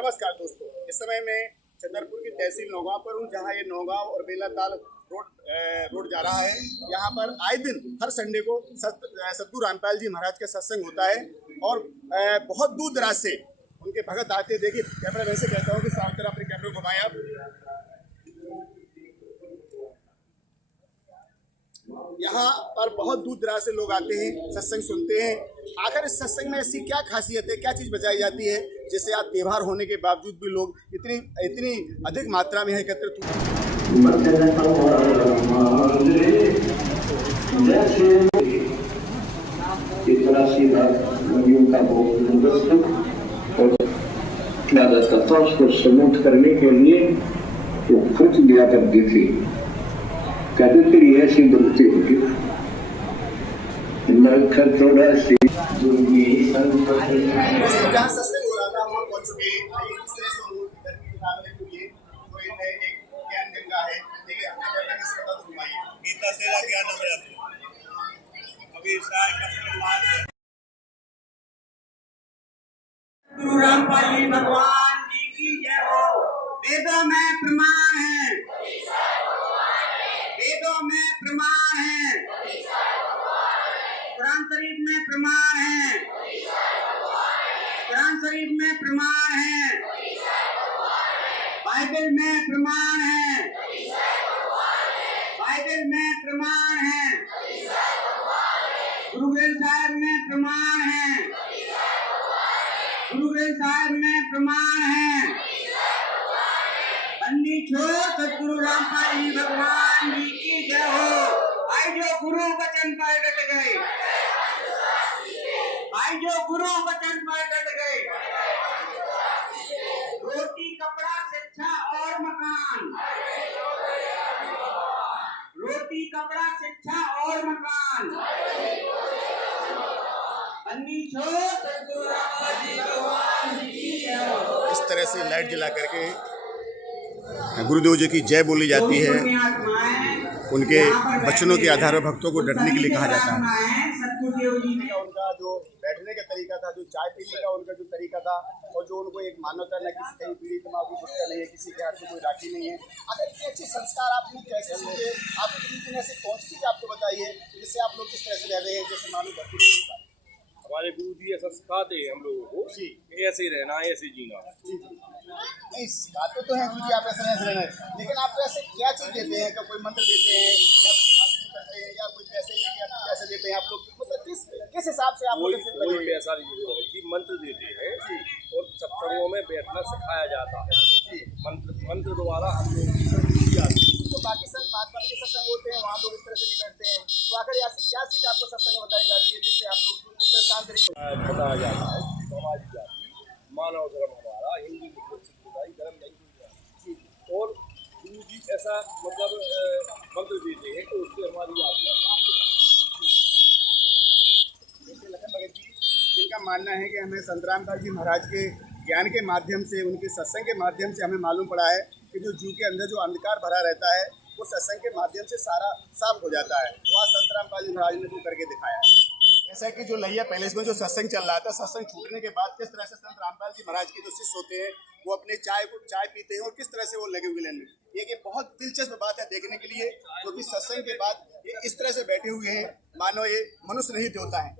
नमस्कार दोस्तों, इस समय मैं छतरपुर की तहसील नौगांव पर हूँ, जहाँ ये नौगांव और बेलाताल रोड जा रहा है। यहाँ पर आए दिन हर संडे को सतगुरु रामपाल जी महाराज का सत्संग होता है और बहुत दूर दराज से उनके भगत आते। देखिए, कैमरा वैसे कहता हूँ कि साफ तरह अपने कैमरे घुमाएं आप। यहाँ पर बहुत दूर दराज से लोग आते हैं, सत्संग सुनते हैं। आखिर इस सत्संग में ऐसी क्या खासियत है, क्या चीज़ बचाई जाती है जिससे आज त्योहार होने के बावजूद भी लोग इतनी अधिक मात्रा में एकत्रित होते हैं। उसको सबूत करने के लिए वो खुद दिया करती थी, कहते थे ऐसी बनती होगी थोड़ा सी। जहाँ सत्संग हो रहा था वहाँ पहुँच चुके हैं। इस तरह से एक ज्ञान गंगा है, देखिए गीता से ज्ञान हो जाता है। अभी गुरु रामपाल जी भगवान जी की जय हो। वेदों में प्रमाण है, वेदों में प्रमाण है, कुरान शरीफ में प्रमाण है, कुरान शरीफ में प्रमाण है, बाइबल में प्रमाण है, बाइबल में प्रमाण है, गुरु ग्रंथ साहिब में प्रमाण है, गुरु ग्रंथ साहिब में प्रमाण है। बंदी छोड़ सतगुरु रामपाल जी भगवान जी की जय हो। भाई जो गुरु वचन पर डट गए, भाई जो गुरु वचन पर डट गए, रोटी कपड़ा शिक्षा और मकान, रोटी कपड़ा शिक्षा और मकान, बंदी छोड़ सतगुरु रामपाल जी भगवान जी की जय हो। इस तरह से लाइट जला करके गुरुदेव जी की जय बोली जाती है। उनके वचनों के आधार पर भक्तों को डटने के लिए कहा जाता है। उनका जो बैठने का तरीका था, जो चाय पीने का उनका जो तरीका था, और जो उनको एक मान्यता न किसी कहीं पीढ़ी तमाकू गुटखा नहीं है, किसी के हाथ में कोई राखी नहीं है। अगर इतने अच्छे संस्कार आपने कैसे सीखे, आपकी जिंदगी में ऐसी कौन सी चीज आपको बताइए जिससे आप लोग किस तरह से रह रहे हैं, जैसे मानो भक्ति। हमारे गुरु जी ऐसा सिखाते हैं हम लोगों को जी, ऐसे रहना है, ऐसे जीना है। जी जी, नहीं सिखाते तो हैं गुरु जी, आप ऐसे नहीं रहना है, लेकिन आप ऐसे क्या चीज देते हैं? कोई मंत्र देते हैं या करते हैं या कोई पैसे लेके आप पैसे देते हैं? आप लोग मतलब किस हिसाब से आप कोई पैसा नहीं जी, मंत्र देते हैं और सत्संगों में बैठना सिखाया जाता है। मंत्र द्वारा हम लोग तो बाकी सब महात्मा के सत्संग होते हैं, वहाँ लोग इस तरह से नहीं बैठते हैं। तो आखिर ऐसी क्या चीज आपको सत्संग बताई जाती है जिससे आप लोग बताया जाता है? हमारी जाति मानव धर्म, हमारा हिंदू धर्म नहीं, और गुरु जी ऐसा मतलब मंत्र देते हैं कि उससे हमारी आत्मा साफ हो जाती है। लखन भगत जी, जिनका मानना है कि हमें संत रामपाल जी महाराज के ज्ञान के माध्यम से, उनके सत्संग के माध्यम से हमें मालूम पड़ा है कि जो जीव के अंदर जो अंधकार भरा रहता है वो सत्संग के माध्यम से सारा साफ हो जाता है। वह संत रामपाल जी महाराज ने वो करके दिखाया है। जैसा कि जो लैया पैलेस में जो सत्संग चल रहा था, सत्संग छूटने के बाद किस तरह से संत रामपाल जी महाराज के जो शिष्य होते हैं वो अपने चाय पीते हैं और किस तरह से वो लगे हुए लेने। ये बहुत दिलचस्प बात है देखने के लिए, क्योंकि सत्संग के बाद ये इस तरह से बैठे हुए हैं मानो ये मनुष्य नहीं देवता है।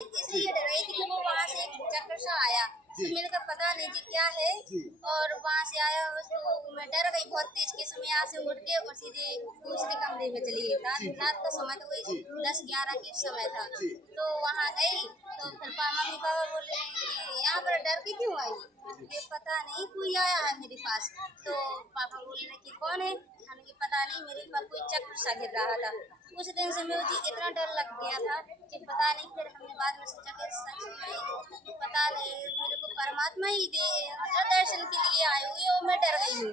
इसलिए डर रही थी कि वो वहाँ से एक चक्कर सा आया, तो मेरे को पता नहीं जी क्या है, और वहाँ से आया तो मैं डर गई बहुत तेज के समय। यहाँ से उठ के और सीधे दूसरे कमरे में चली गई। रात का समय था, वही 10-11 के समय था। तो वहाँ गई तो फिर मम्मी पापा बोले कि यहाँ पर डर के क्यों आई? मुझे पता नहीं, कोई आया है मेरे पास। तो पापा बोल रहे कि कौन है? कि पता नहीं, मेरे पास कोई चक्र सा गिर रहा था। उस दिन से मुझे इतना डर लग गया था कि पता नहीं। फिर हमने बाद में सोचा कि सच में पता नहीं, मेरे को परमात्मा ही दर्शन के लिए आई हुई और मैं डर गई हूँ।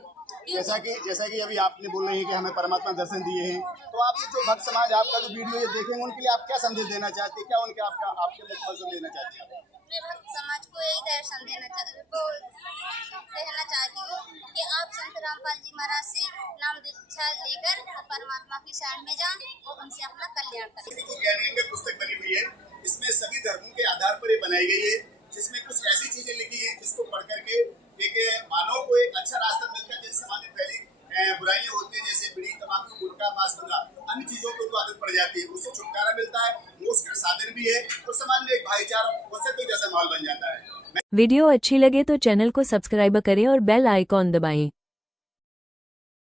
जैसा कि अभी आपने बोल रही हैं कि हमें परमात्मा दर्शन दिए हैं, तो आप जो भक्त समाज आपका जो वीडियो ये देखेंगे उनके लिए आप क्या संदेश देना चाहते हैं? क्या उनके आपके मुख पर देना चाहते हैं? मैं भक्त समाज को यही दर्शन कहना चाहती हूँ कि आप संत रामपाल जी महाराज से नाम दीक्षा लेकर परमात्मा की शरण में जाएं और उनसे अपना कल्याण करें। ज्ञान गंगा पुस्तक बनी हुई है, इसमें सभी धर्मों के आधार पर ये बनाई गई है, जिसमें कुछ ऐसी चीजें लिखी है जिसको पढ़ करके एक मानव को एक अच्छा रास्ता मिलता है। जैसे समाज में पहली बुराइयां होती है, जैसे बीड़ी, तंबाकू, गुटखा, मांस, मुर्गा, अन्य चीजों को आदत पड़ जाती है, उससे छुटकारा मिलता है, मोक्ष का साधन भी है और समाज में एक भाईचारा उससे तो जैसा माहौल बन जाता है। वीडियो अच्छी लगे तो चैनल को सब्सक्राइब करें और बेल आइकॉन दबाएं।